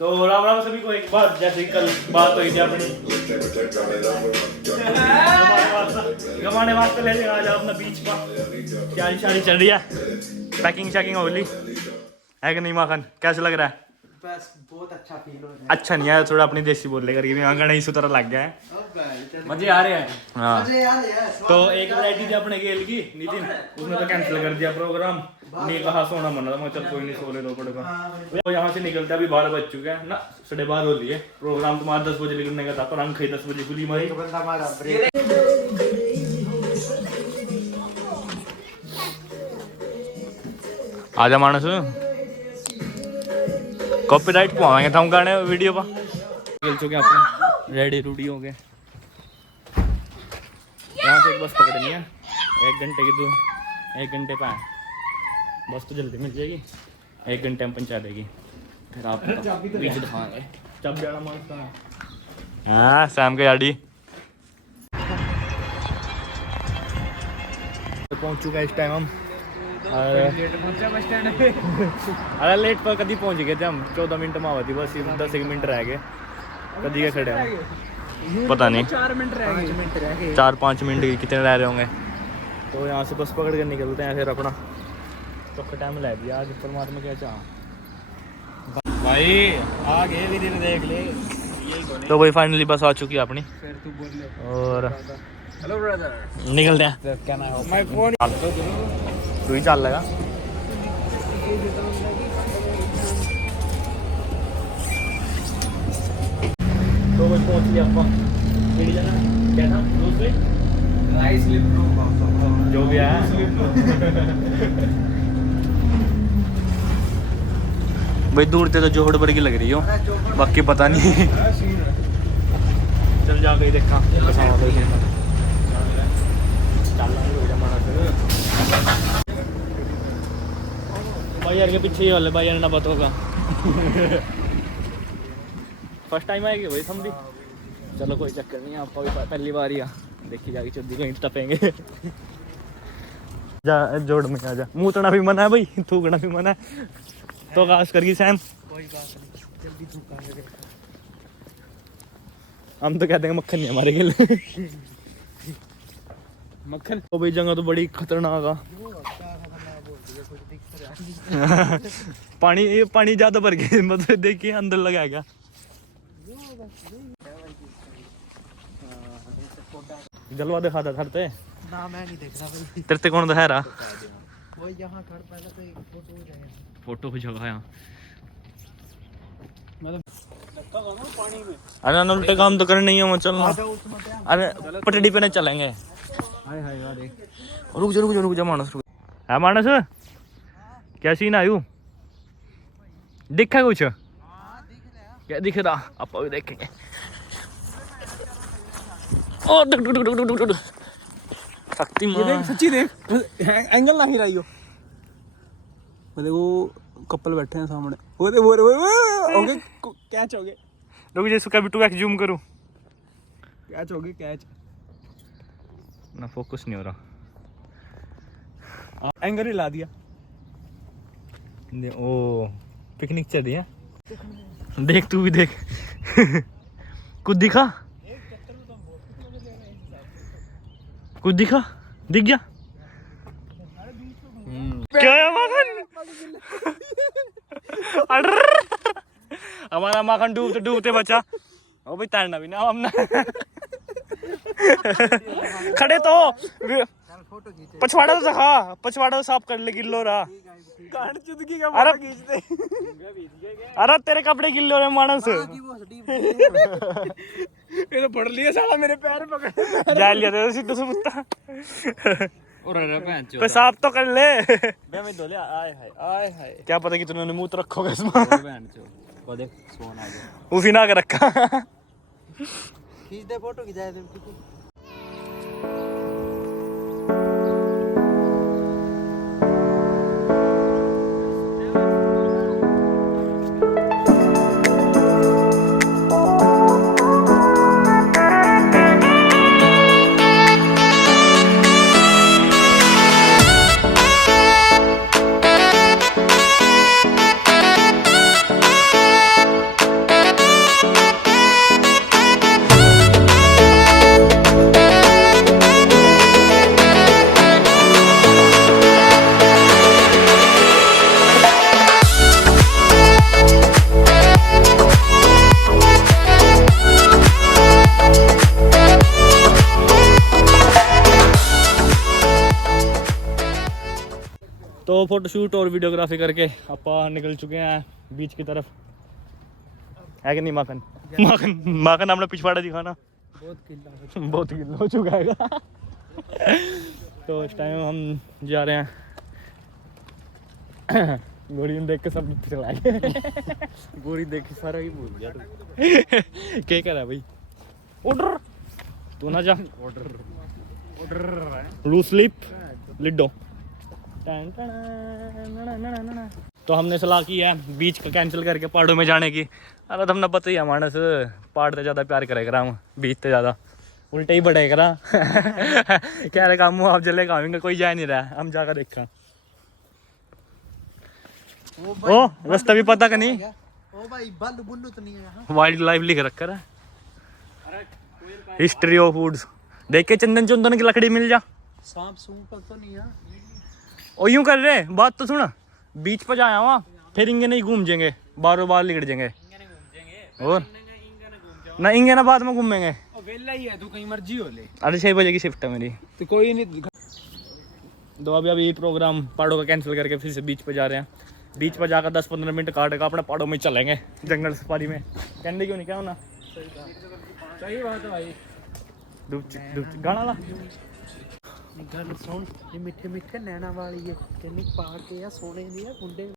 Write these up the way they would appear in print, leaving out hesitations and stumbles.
तो राम राम सभी को एक बार, जैसे कल बात हुई थी अपनी गवाने वास्ते ले आज अपना बीच का तैयारी शारी चल रही है, पैकिंग शैकिंग हो ली है कि नहीं माखन? कैसा लग रहा है? बस बहुत अच्छा फील हो रहा है। अच्छा नहीं है, थोड़ा अपनी देसी बोल करके भी आंगन ही सुतरा लग गया है, मजे आ रहे हैं। हाँ। मजे आ रहे हैं। तो एक वैरायटी थी अपने खेल की नितिन, उसने तो कैंसिल कर दिया प्रोग्राम, नहीं कहा सोना मना था, मैं चल कोई नहीं सो ले दो पड़ेगा। तो यहाँ से निकलते अभी 12 बज चुके हैं ना, 12:30 हो लिए। प्रोग्राम तुम्हारा 10 बजे निकलने का था, पर हम खाई 10 बजे खुली मारी। आजा मानस कॉपीराइट पवाएंगे हम गाने वीडियो पर। निकल चुके हैं अपने, रेडी रूडी हो गए। यहाँ से एक बस पकड़नी है, 1 घंटे की दूर, 1 घंटे पे है बस, तो जल्दी मिल जाएगी, 1 घंटे में पहुँचा देगी। फिर आप बीच दिखाएंगे चाबी वाला मानस है। हाँ शाम के गाड़ी पहुँच चुका है इस टाइम हम। अरे लेट पर कभी पहुंच गए थे हम, 14 मिनट में आवा थी बस, 10 मिनट रह गए, कभी के खड़े हैं पता नहीं, 4 मिनट रह गए, 4-5 मिनट कितने रह रहे होंगे। तो यहाँ से बस पकड़ कर निकलते हैं फिर अपना, तो टाइम लग गया आज, परमात्मा क्या चाह भाई आगे भी दिन देख ले। तो भाई फाइनली बस आ चुकी है अपनी, और हेलो ब्रदर निकलते हैं। क्या नाम है माय फोन, तू ही चल लगा। तो बस पहुंच लिया अपन, केड़ी जगह क्या था दूसरे राइस स्लिप जो भी है भाई दूर से तो जोहड़ बड़ी लग रही हो, बाकी पता नहीं। चल जा के देखा भाई यार के पीछे ही वाले भाई यार ना बात होगा। फर्स्ट टाइम आएगी भाई हम भी, चलो कोई चक्कर नहीं, आप भी पहली बार ही आ, देखी जाएगी चुद्दी कहीं टपेंगे। जा जोड़ में आ जा, मुँहना भी मना है भाई, थूकना भी मना है, तो खास करके सैम कोई बात नहीं जल्दी थूकांगे। हम तो कहते हैं मक्खन नहीं हमारे खेल मक्खन। तो भाई जगह तो बड़ी खतरनाक है। पानी ज्यादा भर गया, मतलब देखिए अंदर लगाएगा। जलवा दिखा था धरते ना, मैं नहीं देख रहा तेरे कौन दिखा रहा, वो यहाँ घर पहले तो एक फोटो हो जाएगा, फोटो की जगह यहाँ अरे ना उल्टे काम तो करने नहीं है, चलना अरे पटड़ी पे नहीं चलेंगे। रुक जा मानस, है मानस क्या सीन आयु दिखा कुछ, क्या दिख रहा आप भी देखेंगे। ओ शक्ति देख, सच्ची देख, एंगल ना हिलाई हो, देखो कपल बैठे हैं सामने, वो हो गए कैच हो गए। रुक जा इसका भी 2x जूम करूं, कैच हो गए कैच ना, फोकस नहीं हो रहा, एंगल ही ला दिया। ओ पिकनिक चल रही है, देख तू भी देख। कुछ दिखा, कुछ दिख गया क्या है माखन? हमारा माखन डूबते डूबते बचा, ओ भाई तैरना भी ना हमने। खड़े तो पछवाड़ा तो दिखा, पछवाड़ा तो साफ कर ले, गिल्लो रहा। अरे तेरे कपड़े गिल्लो रहे मानस, ये तो पड़ लिया साला, मेरे पैर पकड़ जा लिया तेरे सीधे से मुत्ता। पे साफ तो कर ले, मैं धो लिया। आए हाय क्या पता कि तूने मुंह तो रखोगे इसमें, उसी ना के रखा। खींच दे फोटो की जाए। तो फोटोशूट और वीडियोग्राफी करके ਆਪਾਂ निकल चुके हैं बीच की तरफ। है कि नहीं माखन? माखन हमने पिछवाड़ा दिखाना बहुत गिल्ला हो चुका है। तो इस टाइम हम जा रहे हैं। गोरी देख के सब चला गोरी देख के सारा ही भूल गया। क्या कर रहा है भाई? ऑर्डर तू ना जा। ऑर्डर लू स्लीप लिडो। तो हमने सलाह की है बीच का कैंसिल करके पहाड़ों में जाने की। अरे तुमने पता ही है मानस पहाड़ से ज़्यादा प्यार करेगा हम बीच से ज़्यादा उल्टे ही बढ़ेगा ना। कह रहे काम आप जले खाएंगे कोई जा नहीं रहा। हम जाकर देखा ओ रास्ता भी पता का नहीं। ओ भाई बल्लू बुल्लू तो नहीं है यहाँ। वाइल्ड लाइफ लिख रखा है। हिस्ट्री ऑफ वुड्स देख के चंदन चंदन की लकड़ी मिल जा। सांप सूप तो नहीं है। ओ यूं कर रहे बात तो सुन। बीच पर जाया वहाँ फिर इंगे नहीं घूम जाएंगे बारों बार लिगड़ जाएंगे। और ना इंगे ना बाद में घूमेंगे। वेला ही है तू कहीं मर्जी हो ले। अरे 6 बजे की शिफ्ट है मेरी। तो कोई नहीं। तो अभी प्रोग्राम पहाड़ों का कैंसिल करके फिर से बीच पे जा रहे हैं। बीच पर जाकर 10-15 मिनट काटेगा अपने पहाड़ों में चलेंगे जंगल सफारी में। कहने क्यों नहीं क्या होना सही बात है भाई। गाना ला गल सुन ये मिठे मिठे नैना वाली है किन्नी पा के आ सोने दी है मुंडे।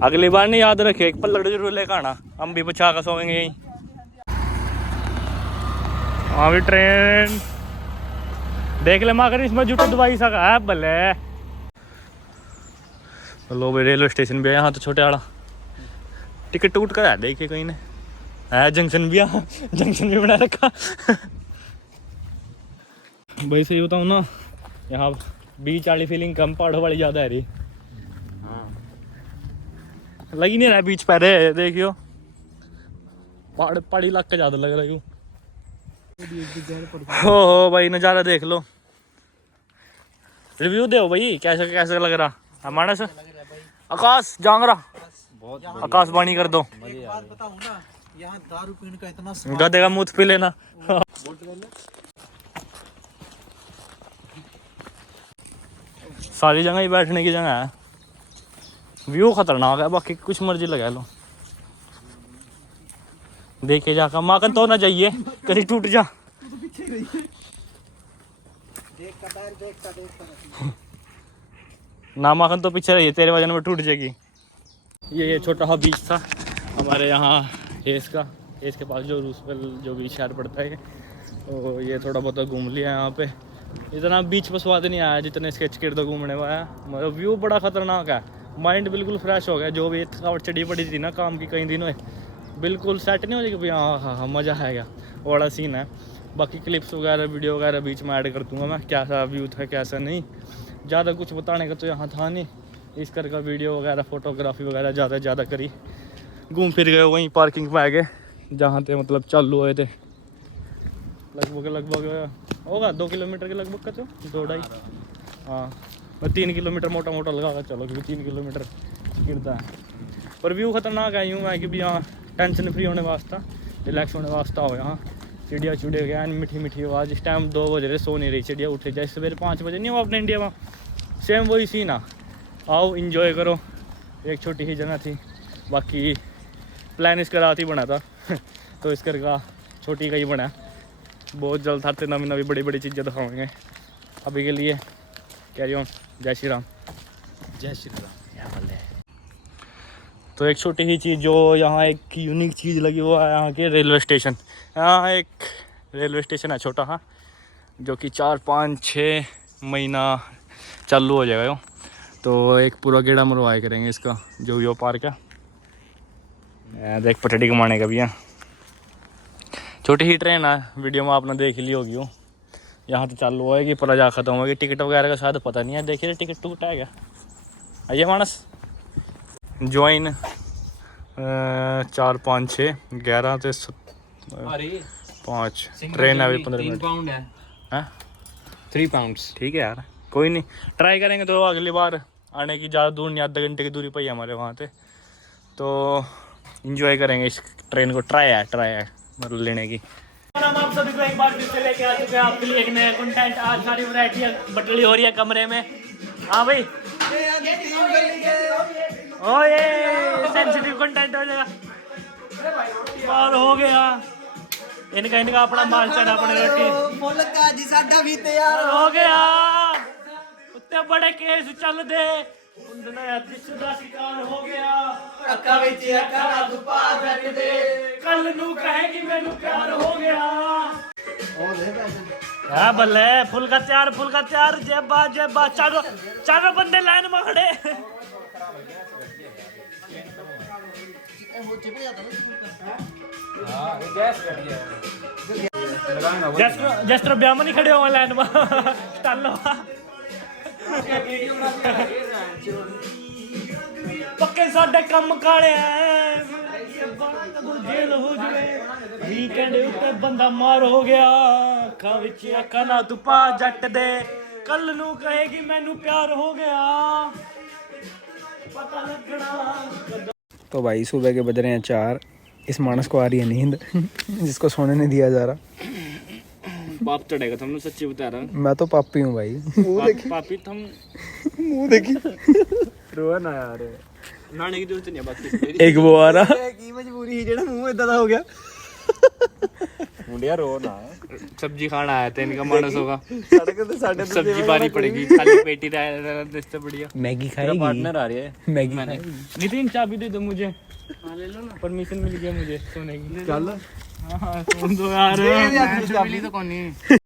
अगली बार नहीं याद रखे एक पल्लड़ जरूर लेकर आना। हम भी बचा कर सोएंगे यहीं। हाँ भी ट्रेन देख ले माकर इसमें जुटो दवाई सका है भले। लो भाई रेलवे स्टेशन भी है यहाँ तो छोटे वाला। टिकट टूट कर है देखिए कहीं ने है। जंक्शन भी यहाँ जंक्शन भी बना रखा। भाई सही बताऊँ ना यहाँ बीच वाली फीलिंग कम पहाड़ों वाली ज़्यादा है रही। लग ही नहीं रहा बीच पैरे देखियो पहाड़ी इलाका ज्यादा लग रहा है। हो भाई नज़ारा देख लो। रिव्यू दो भाई कैसे कैसे लग रहा हमारा से। आकाश जांगरा आकाश बाणी कर दो। एक बात बताऊं ना यहाँ दारू पीने का इतना गधे का मुँह पी लेना। सारी जगह ही बैठने की जगह है। व्यू खतरनाक है बाकी कुछ मर्जी लगा लो। देखे जाकर माकन तो ना जाइए कहीं टूट जा। ना माखन तो पीछे रहिए तेरे वजन में टूट जाएगी। ये छोटा सा बीच था हमारे यहाँ हेस का। हेस के पास जो रूसवेल जो बीच शहर पड़ता है। तो ये थोड़ा बहुत घूम लिया यहाँ पे। इतना बीच पर स्वाद नहीं आया जितने स्केच किट तो घूमने में आया। मतलब व्यू बड़ा खतरनाक है। माइंड बिल्कुल फ्रेश हो गया। जो भी थकावट चढ़ी पड़ी थी ना काम की कई दिनों बिल्कुल सेट नहीं हो जाएगी भाई। हाँ मज़ा आएगा बड़ा सीन है। बाकी क्लिप्स वगैरह वीडियो वगैरह बीच में ऐड कर दूँगा मैं कैसा व्यू था कैसा नहीं। ज़्यादा कुछ बताने का तो यहाँ था नहीं। इस कर का वीडियो वगैरह फोटोग्राफी वगैरह ज़्यादा करी। घूम फिर गए वहीं पार्किंग में आ गए जहाँ थे मतलब चालू हुए थे। लगभग होगा 2 किलोमीटर के लगभग का तो 2-2.5। हाँ 3 किलोमीटर मोटा लगा चलो क्योंकि 3 किलोमीटर गिरता है। पर व्यू खतरनाक है यूँ है कि भी यहाँ टेंशन फ्री होने वास्ता रिलैक्स होने वास्ता हो। यहाँ चिड़िया चुड़े गया मीठी आवाज़। इस टाइम 2 बज रहे सो नहीं रही चिड़िया। उठे जाए सवेरे 5 बजे नहीं हो अपने इंडिया में सेम वही सीन आ। आओ इंजॉय करो। एक छोटी ही जगह थी बाकी प्लान इसका रात ही बना था। तो इस कर का छोटी का ही बना। बहुत जल्द आते नवी बड़ी चीज़ें दिखाएंगे। अभी के लिए कैरी ऑन। जय श्री राम। जय श्री राम। तो एक छोटी सी चीज़ जो यहाँ एक यूनिक चीज़ लगी वो है यहाँ के रेलवे स्टेशन। यहाँ एक रेलवे स्टेशन है छोटा सा, जो कि 4-5-6 महीना चालू हो जाएगा। यो तो एक पूरा गेड़ा मरवाया करेंगे इसका, जो यो पार्क है। देख पटड़ी कमाने का भी है। छोटी ही ट्रेन है, वीडियो में आपने देख ली होगी। वो यहाँ तो चालू होएगी, पर जा खत्म होगी। टिकट वगैरह का शायद पता नहीं है, देखिए टिकट टूटा है क्या। आइए मानस ज्वाइन 4-5-6-11 से 5 ट्रेन है 15 मिनट है 3 पाउंड्स। ठीक है यार, कोई नहीं, ट्राई करेंगे। तो अगली बार आने की ज़्यादा दूर नहीं, आधे घंटे की दूरी पर ही हमारे वहाँ से, तो इंजॉय करेंगे इस ट्रेन को। ट्राई है मतलब लेने की। हम आप सभी को एक बार फिर से लेके आ चुके हैं आपके लिए एक नया कंटेंट। आज सारी वैरायटी बटली हो रही है कमरे में। हाँ भाई, ओ ये सेंसिटिव कंटेंट हो जाएगा और हो गया इनका अपना माल चढ़ा अपने रोटी जी साडा भी तैयार हो गया। उत्ते बड़े केस चल दे ਦਾ शिकार हो गया। ਅੱਖਾਂ ਵਿੱਚ ਅੱਖਾਂ ਦਾ ਦੁਪਾ ਜੱਟ ਦੇ कल नू कहेगी मैनू प्यार हो गया। हाँ बल्ले फुल का तैयार जेबा चारों बंदे लाइन में खड़े। जस्ट ब्याह में नहीं खड़े हो लाइन में टल पक्के साडे कम काले जेल हो जाए वीकेंड उत्ते बंदा मार हो गया। अखा विच अखा ना तुपा जट दे कल नू कहेगी मैनू प्यार हो गया पता लगना। तो भाई सुबह के बज रहे हैं 4। इस मानस को आ रही है नींद जिसको सोने नहीं दिया जा रहा। बाप चढ़ेगा तुमने, सच्ची बता रहा। मैं तो पापी हूँ भाई। पापी तुम मुंह देखी रोए ना यार, नाने की जरूरत नहीं है बाकी। एक वो आ रहा ਕੀ ਮਜਬੂਰੀ ਸੀ ਜਿਹੜਾ ਮੂੰਹ ਇਦਾਂ ਦਾ ਹੋ ਗਿਆ। मुंडिया रो ना, सब्जी खाना आया था इनका मानस होगा। ਸੜਕ ਤੇ ਸਾਡੇ सब्जी पानी पड़ेगी, खाली पेटी रहने से बढ़िया। मैगी तेरा खाएगी। पार्टनर आ रही है मैगी मैंने। नितिन चाबी दे दो मुझे, ले लो ना, परमिशन मिल गया मुझे सोने की। ਚੱਲ हाँ सोन दो यार, मिली तो कौन नहीं।